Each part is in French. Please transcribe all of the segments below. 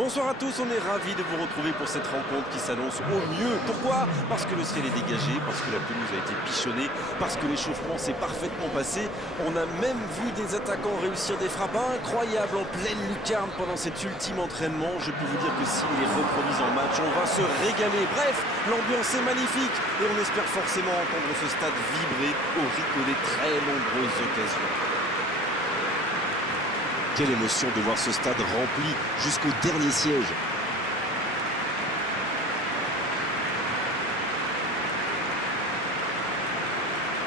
Bonsoir à tous, on est ravis de vous retrouver pour cette rencontre qui s'annonce au mieux. Pourquoi? Parce que le ciel est dégagé, parce que la pelouse a été pichonnée, parce que l'échauffement s'est parfaitement passé. On a même vu des attaquants réussir des frappes incroyables en pleine lucarne pendant cet ultime entraînement. Je peux vous dire que s'ils les reproduisent en match, on va se régaler. Bref, l'ambiance est magnifique et on espère forcément entendre ce stade vibrer au rythme des très nombreuses occasions. Quelle émotion de voir ce stade rempli jusqu'au dernier siège.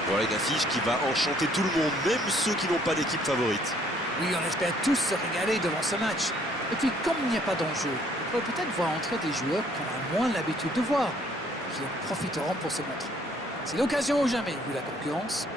Voilà une affiche qui va enchanter tout le monde, même ceux qui n'ont pas d'équipe favorite. Oui, on espère tous se régaler devant ce match. Et puis, comme il n'y a pas d'enjeu, on peut peut-être voir entrer des joueurs qu'on a moins l'habitude de voir, qui en profiteront pour se montrer. C'est l'occasion ou jamais, vu la concurrence.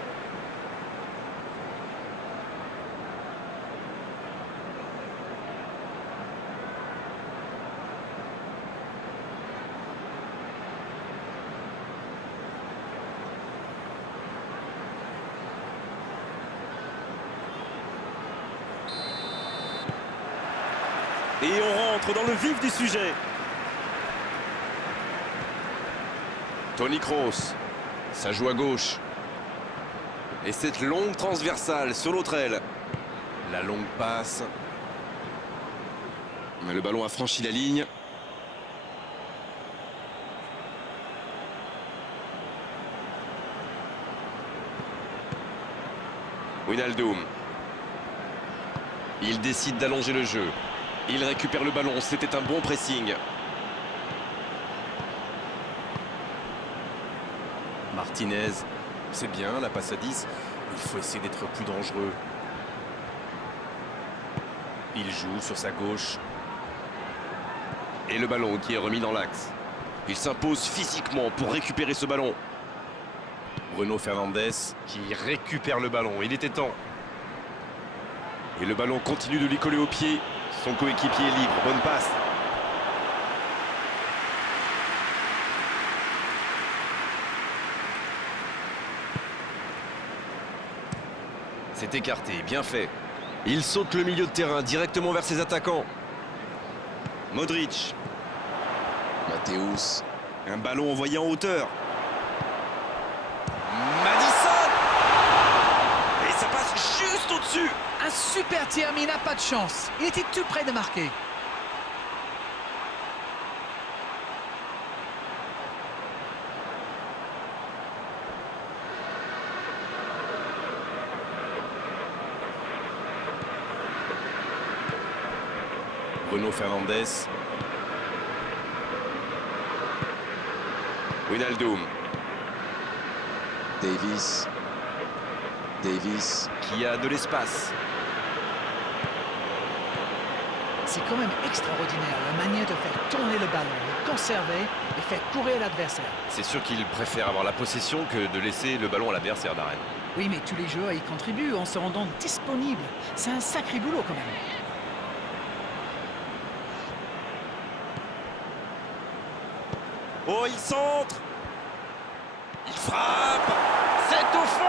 Et on rentre dans le vif du sujet. Toni Kroos, ça joue à gauche. Et cette longue transversale sur l'autre aile. La longue passe. Mais le ballon a franchi la ligne. Wijnaldum. Il décide d'allonger le jeu. Il récupère le ballon, c'était un bon pressing. Martinez, c'est bien, la passe à 10. Il faut essayer d'être plus dangereux. Il joue sur sa gauche. Et le ballon qui est remis dans l'axe. Il s'impose physiquement pour récupérer ce ballon. Bruno Fernandes qui récupère le ballon, il était temps. Et le ballon continue de lui coller au pied. Son coéquipier est libre, bonne passe. C'est écarté, bien fait. Il saute le milieu de terrain directement vers ses attaquants. Modric. Matthäus. Un ballon envoyé en hauteur. Madison. Et ça passe juste au-dessus. Un super tir, mais il n'a pas de chance. Il était tout près de marquer. Bruno Fernandes. Wijnaldum. Davis. Qui a de l'espace. C'est quand même extraordinaire la manière de faire tourner le ballon, de conserver et faire courir l'adversaire. C'est sûr qu'il préfère avoir la possession que de laisser le ballon à l'adversaire, Darren. Oui, mais tous les joueurs y contribuent en se rendant disponibles. C'est un sacré boulot quand même. Oh, il centre. Il frappe. C'est au fond.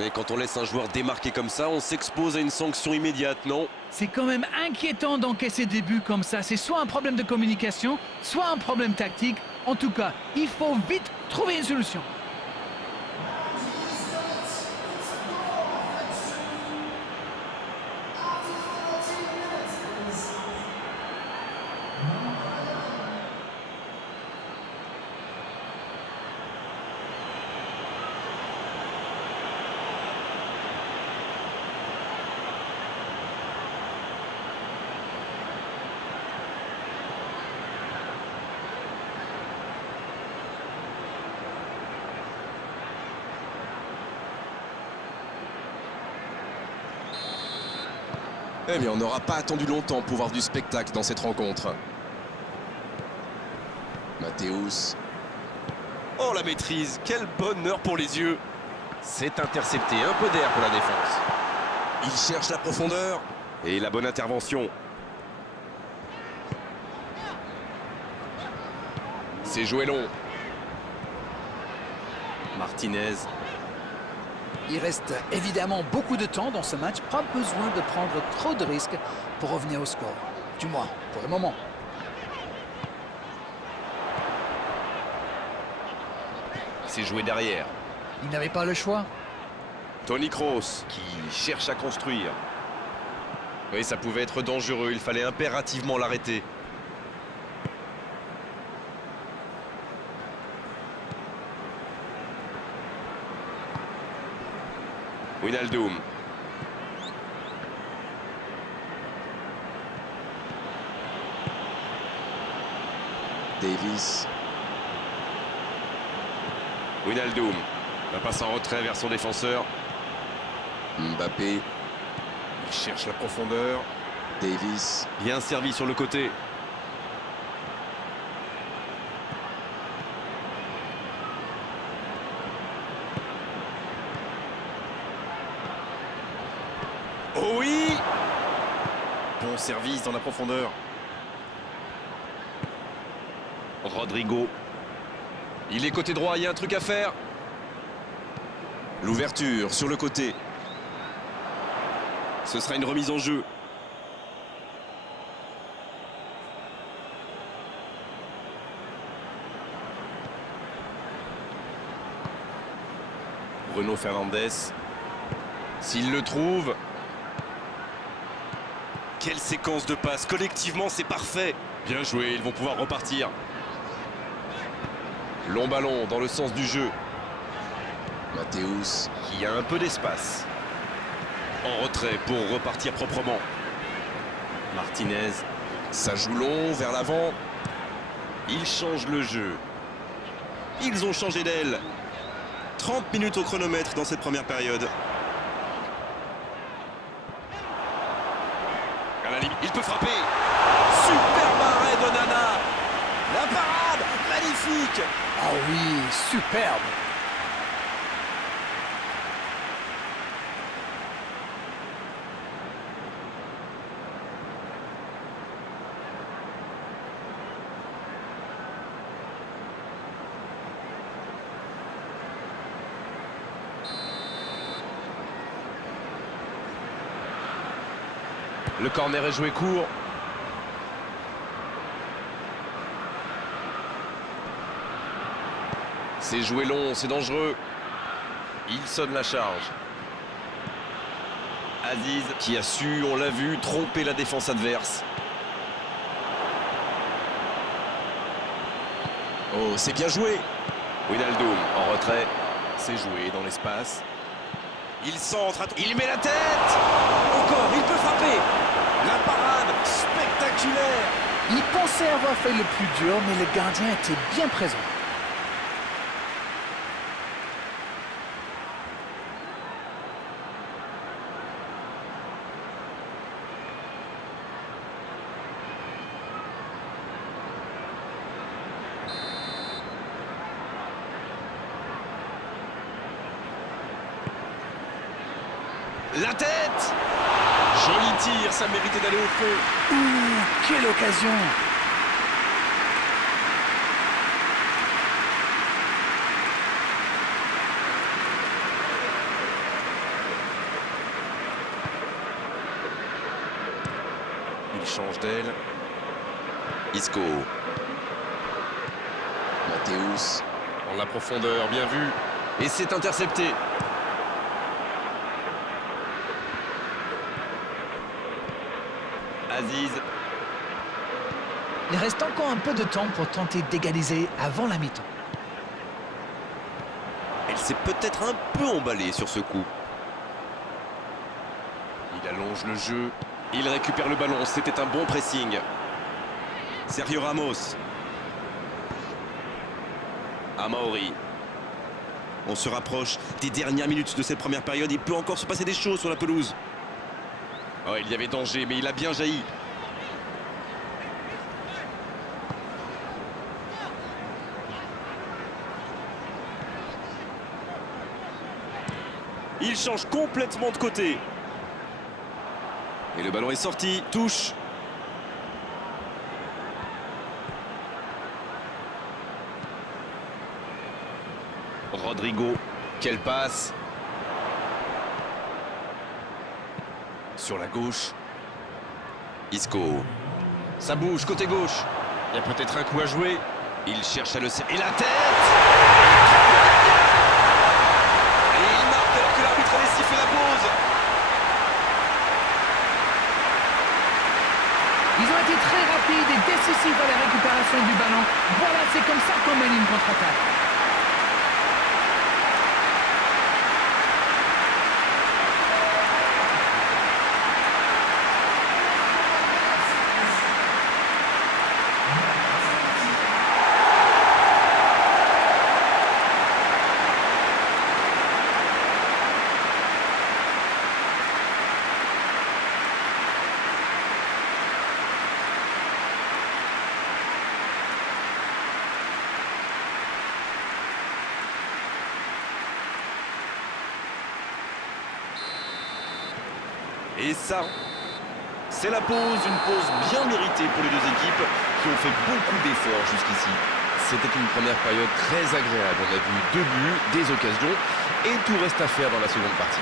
Et quand on laisse un joueur démarquer comme ça, on s'expose à une sanction immédiate, non? C'est quand même inquiétant d'encaisser des buts comme ça. C'est soit un problème de communication, soit un problème tactique. En tout cas, il faut vite trouver une solution. Eh bien, on n'aura pas attendu longtemps pour voir du spectacle dans cette rencontre. Matthäus. Oh, la maîtrise. Quel bonheur pour les yeux. C'est intercepté. Un peu d'air pour la défense. Il cherche la profondeur. Et la bonne intervention. C'est joué long. Martinez. Il reste évidemment beaucoup de temps dans ce match. Pas besoin de prendre trop de risques pour revenir au score. Du moins, pour le moment. C'est joué derrière. Il n'avait pas le choix. Toni Kroos qui cherche à construire. Oui, ça pouvait être dangereux. Il fallait impérativement l'arrêter. Wijnaldum. Davis. Wijnaldum. La passe en retrait vers son défenseur. Mbappé. Il cherche la profondeur. Davis. Bien servi sur le côté. Oh oui! Bon service dans la profondeur. Rodrigo. Il est côté droit, il y a un truc à faire. L'ouverture sur le côté. Ce sera une remise en jeu. Bruno Fernandes. S'il le trouve. Quelle séquence de passes. Collectivement, c'est parfait. Bien joué, ils vont pouvoir repartir. Long ballon dans le sens du jeu. Mathéus. Qui a un peu d'espace. En retrait pour repartir proprement. Martinez. Ça joue long vers l'avant. Ils changent le jeu. Ils ont changé d'aile. 30 minutes au chronomètre dans cette première période. À la limite, il peut frapper. Super arrêt de Nana. La parade, magnifique. Ah oui, superbe. Le corner est joué court. C'est joué long, c'est dangereux. Il sonne la charge. Aziz qui a su, on l'a vu, tromper la défense adverse. Oh, c'est bien joué. Wijnaldum en retrait. C'est joué dans l'espace. Il centre, il met la tête. Encore, il peut frapper. La parade spectaculaire. Il pensait avoir fait le plus dur, mais le gardien était bien présent. La tête. Joli tir, ça méritait d'aller au fond. Ouh, quelle occasion! Il change d'aile. Isco. Mathéus. En la profondeur, bien vu. Et c'est intercepté. Aziz. Il reste encore un peu de temps pour tenter d'égaliser avant la mi-temps. Elle s'est peut-être un peu emballée sur ce coup. Il allonge le jeu. Il récupère le ballon. C'était un bon pressing. Sergio Ramos. Amauri. On se rapproche des dernières minutes de cette première période. Il peut encore se passer des choses sur la pelouse. Oh, il y avait danger, mais il a bien jailli. Il change complètement de côté. Et le ballon est sorti. Touche. Rodrigo. Quelle passe. Sur la gauche. Isco. Ça bouge, côté gauche. Il y a peut-être un coup à jouer. Il cherche à le... Et la tête! Et il marque alors que l'arbitre allait siffler la pause. Ils ont été très rapides et décisifs à la récupération du ballon. Voilà, c'est comme ça qu'on mène une contre-attaque. Et ça, c'est la pause, une pause bien méritée pour les deux équipes qui ont fait beaucoup d'efforts jusqu'ici. C'était une première période très agréable. On a vu 2 buts, des occasions et tout reste à faire dans la seconde partie.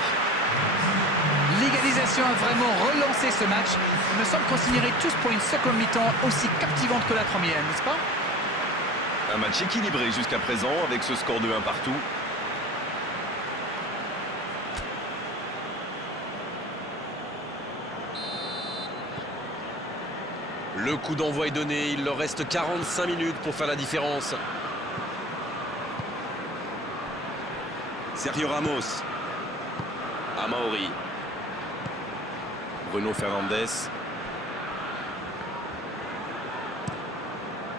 L'égalisation a vraiment relancé ce match. Il me semble qu'on signerait tous pour une seconde mi-temps aussi captivante que la première, n'est-ce pas? Un match équilibré jusqu'à présent avec ce score de 1 partout. Le coup d'envoi est donné, il leur reste 45 minutes pour faire la différence. Sergio Ramos. Amauri. Bruno Fernandes.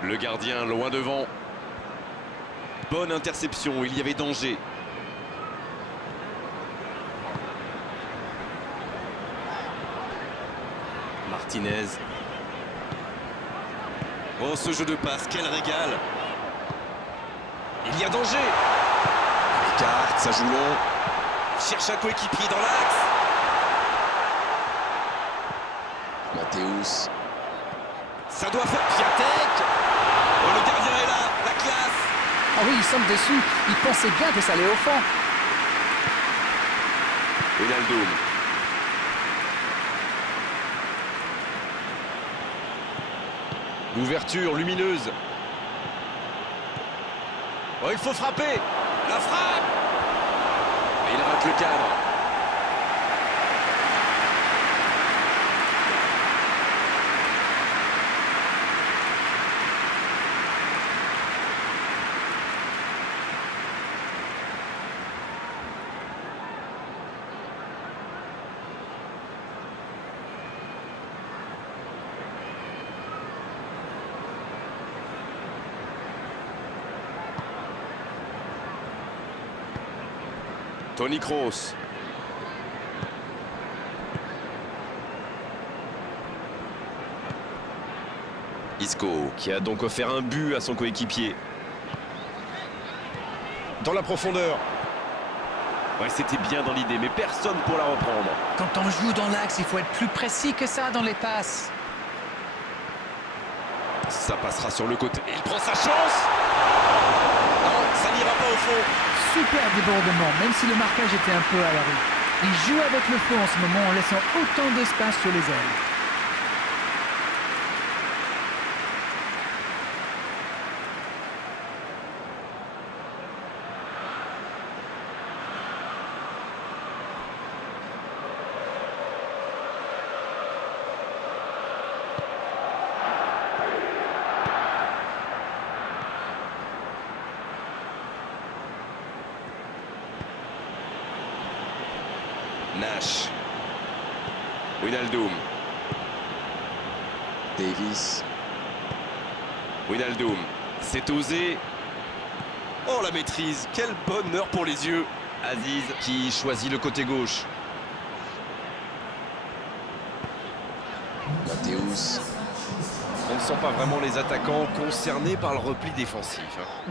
Le gardien loin devant. Bonne interception, il y avait danger. Martinez. Oh, ce jeu de passe, quel régal! Il y a danger! Écarte, ça joue long. Cherche un coéquipier dans l'axe! Mathéus. Ça doit faire Piatek! Oh, le gardien est là, la classe! Ah oui, ils sont dessus. Ils pensaient bien que ça allait au fond. Wijnaldum. L'ouverture lumineuse. Oh, il faut frapper. La frappe. Et il rate le cadre. Toni Kroos. Isco. Qui a donc offert un but à son coéquipier. Dans la profondeur. Ouais, c'était bien dans l'idée, mais personne pour la reprendre. Quand on joue dans l'axe, il faut être plus précis que ça dans les passes. Ça passera sur le côté. Il prend sa chance. Non, ça n'ira pas au fond. Super débordement, même si le marquage était un peu à la rue. Il joue avec le feu en ce moment en laissant autant d'espace sur les ailes. Nash. Wijnaldum. Davis. Wijnaldum. C'est osé. Oh, la maîtrise. Quel bonheur pour les yeux. Aziz qui choisit le côté gauche. Mathéus. On ne sent pas vraiment les attaquants concernés par le repli défensif.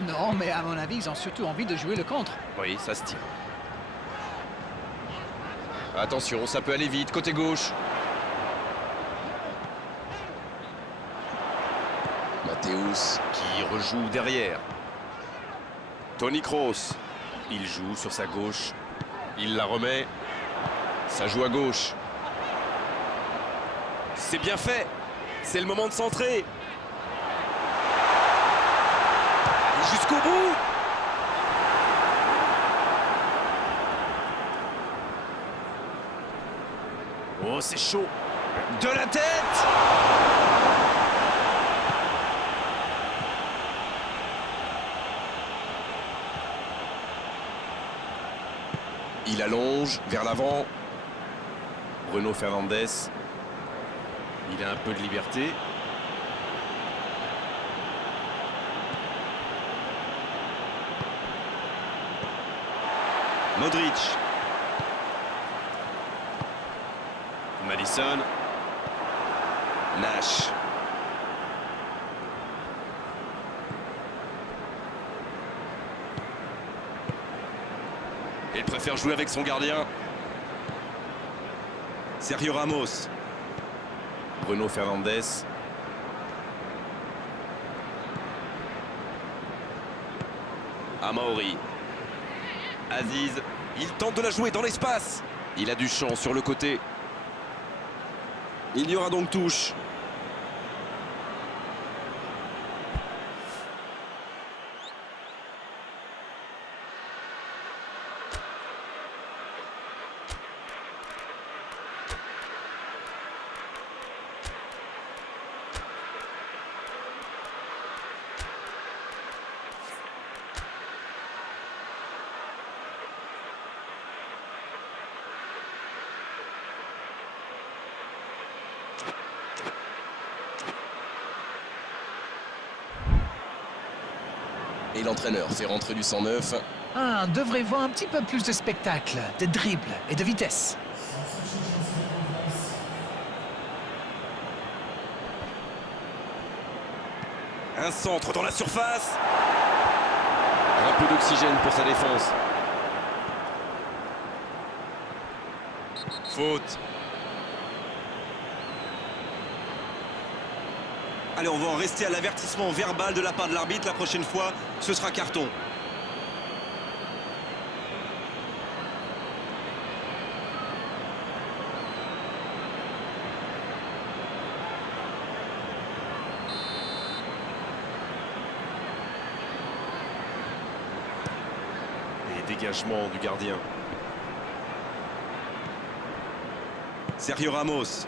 Non, mais à mon avis, ils ont surtout envie de jouer le contre. Oui, ça se tient. Attention, ça peut aller vite, côté gauche. Mathéus. Qui rejoue derrière. Toni Kroos. Il joue sur sa gauche. Il la remet. Ça joue à gauche. c'est bien fait. C'est le moment de centrer. Et jusqu'au bout. Oh, c'est chaud. De la tête. Il allonge vers l'avant. Bruno Fernandes. Il a un peu de liberté. Modric. Madison. Nash. Il préfère jouer avec son gardien. Sergio Ramos. Bruno Fernandes. Amaori. Aziz. Il tente de la jouer dans l'espace. Il a du champ sur le côté. Il y aura donc touche. Et l'entraîneur fait rentrer du 109. On devrait voir un petit peu plus de spectacle, de dribble et de vitesse. Un centre dans la surface. Un peu d'oxygène pour sa défense. Faute. Allez, on va en rester à l'avertissement verbal de la part de l'arbitre. La prochaine fois, ce sera carton. Et dégagement du gardien. Sergio Ramos.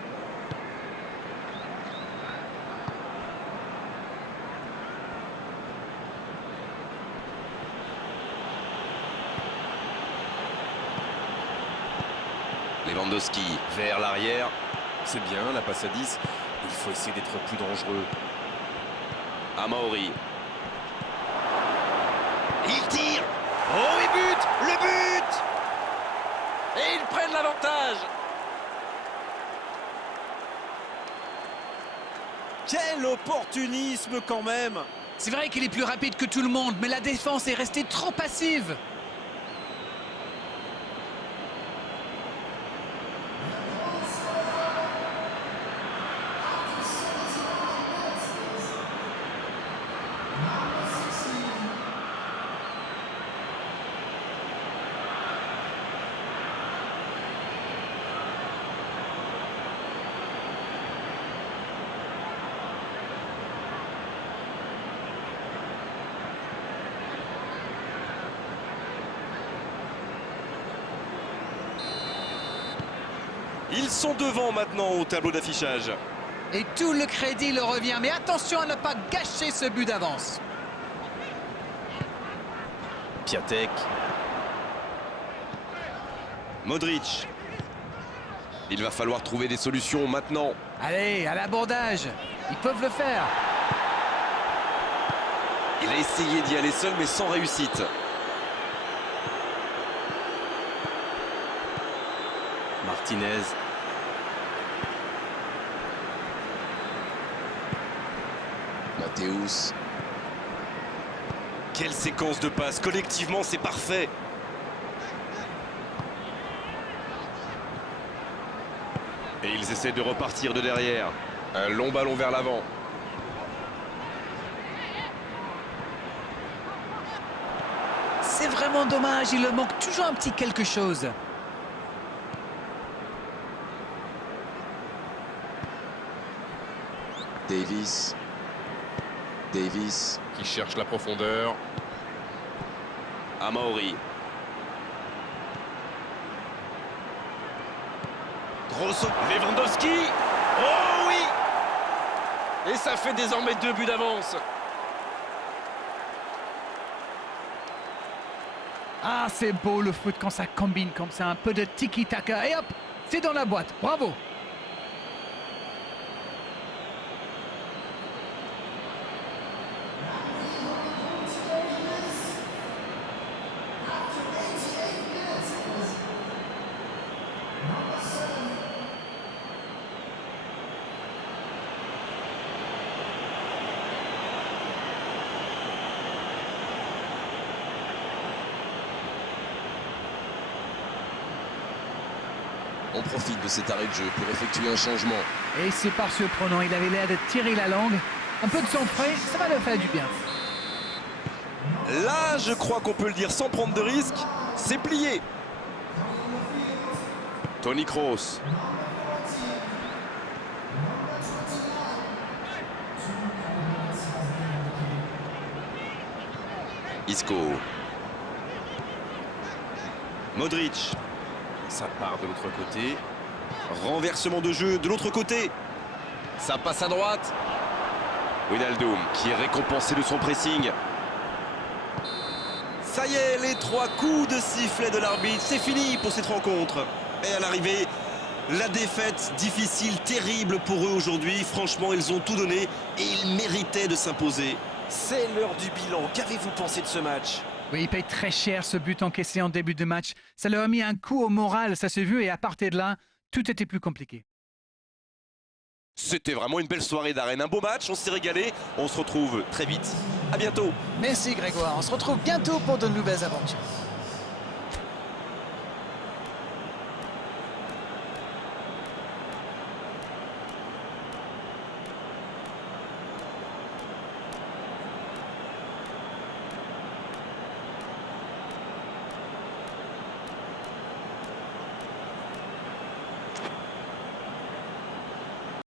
Lewandowski vers l'arrière. C'est bien la passe à 10. Il faut essayer d'être plus dangereux. Amaori. Il tire. Oh, il bute. Le but. Et ils prennent l'avantage. Quel opportunisme quand même. C'est vrai qu'il est plus rapide que tout le monde, mais la défense est restée trop passive. Ils sont devant maintenant au tableau d'affichage. Et tout le crédit leur revient, mais attention à ne pas gâcher ce but d'avance. Piatek. Modric. Il va falloir trouver des solutions maintenant. Allez, à l'abordage. Ils peuvent le faire. Il a essayé d'y aller seul, mais sans réussite. Martinez. Mathéus. Quelle séquence de passes. Collectivement, c'est parfait. Et ils essaient de repartir de derrière. Un long ballon vers l'avant. C'est vraiment dommage, il leur manque toujours un petit quelque chose. Davis. Davis. Qui cherche la profondeur. Amaury. Grosso. Lewandowski. Oh oui. Et ça fait désormais 2 buts d'avance. Ah, c'est beau le foot quand ça combine comme ça, un peu de tiki-taka. Et hop, c'est dans la boîte. Bravo. On profite de cet arrêt de jeu pour effectuer un changement. Et c'est pas surprenant, il avait l'air de tirer la langue. Un peu de sang frais, ça va le faire du bien. Là, je crois qu'on peut le dire sans prendre de risque, c'est plié. Toni Kroos. Isco. Modric. Ça part de l'autre côté. Renversement de jeu de l'autre côté. Ça passe à droite. Wijnaldum qui est récompensé de son pressing. Ça y est, les 3 coups de sifflet de l'arbitre, c'est fini pour cette rencontre. Et à l'arrivée, la défaite difficile, terrible pour eux aujourd'hui. Franchement, ils ont tout donné et ils méritaient de s'imposer. C'est l'heure du bilan. Qu'avez-vous pensé de ce match ? Oui, il paye très cher ce but encaissé en début de match. Ça leur a mis un coup au moral, ça s'est vu, et à partir de là, tout était plus compliqué. C'était vraiment une belle soirée d'arène, un beau match, on s'est régalé. On se retrouve très vite. À bientôt. Merci Grégoire, on se retrouve bientôt pour de nouvelles aventures.